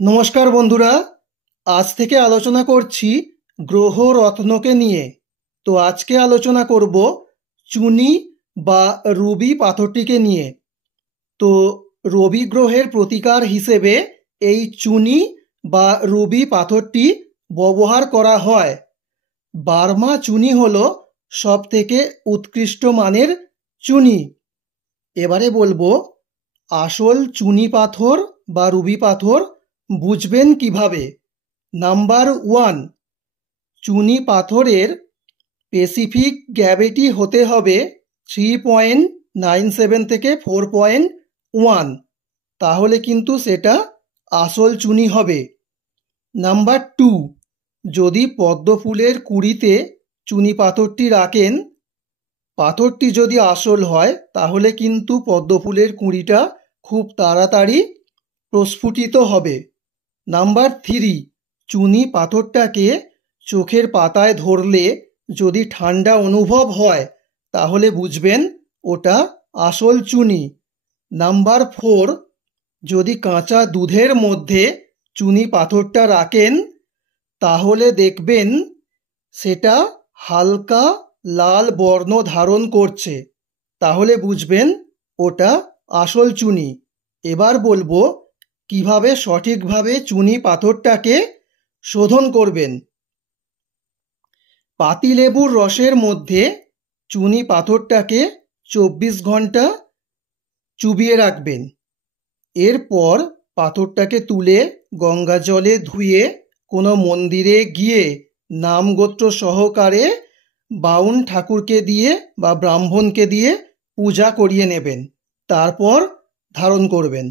নমস্কার বন্ধুরা, আজ থেকে আলোচনা করছি গ্রহ রত্নকে নিয়ে। তো আজকে আলোচনা করব চুনি বা রুবি পাথরটিকে নিয়ে। তো রবি গ্রহের প্রতিকার হিসেবে এই চুনি বা রুবি পাথরটি ব্যবহার করা হয়। বার্মা চুনি হলো সব থেকে উৎকৃষ্ট মানের চুনি। এবারে বলবো আসল চুনি পাথর বা রুবি পাথর বুঝবেন কিভাবে। নাম্বার 1, চুনি পাথরের স্পেসিফিক গ্র্যাভিটি হতে হবে 3.97 থেকে 4.1, তাহলে কিন্তু সেটা আসল চুনি হবে। নাম্বার 2, যদি পদ্ম ফুলের কুঁড়িতে চুনি পাথরটি রাখেন, পাথরটি যদি আসল হয় তাহলে কিন্তু পদ্ম ফুলের কুঁড়িটা খুব তাড়াতাড়ি প্রস্ফুটিত হবে। নাম্বার 3, চুনি পাথরটাকে চোখের পাতায় ধরলে যদি ঠান্ডা অনুভব হয় তাহলে বুঝবেন ওটা আসল চুনি। নাম্বার 4, যদি কাঁচা দুধের মধ্যে চুনি পাথরটা রাখেন তাহলে দেখবেন সেটা হালকা লাল বর্ণ ধারণ করছে, তাহলে বুঝবেন ওটা আসল চুনি। এবার বলবো কিভাবে সঠিকভাবে চুনি পাথরটাকে শোধন করবেন। পাতিলেবুর রসের মধ্যে চুনি পাথরটাকে 24 ঘন্টা চুবিয়ে রাখবেন। এরপর পাথরটাকে তুলে গঙ্গা জলে ধুয়ে কোনো মন্দিরে গিয়ে নাম গোত্র সহকারে বাউন ঠাকুরকে দিয়ে বা ব্রাহ্মণকে দিয়ে পূজা করিয়ে নেবেন, তারপর ধারণ করবেন।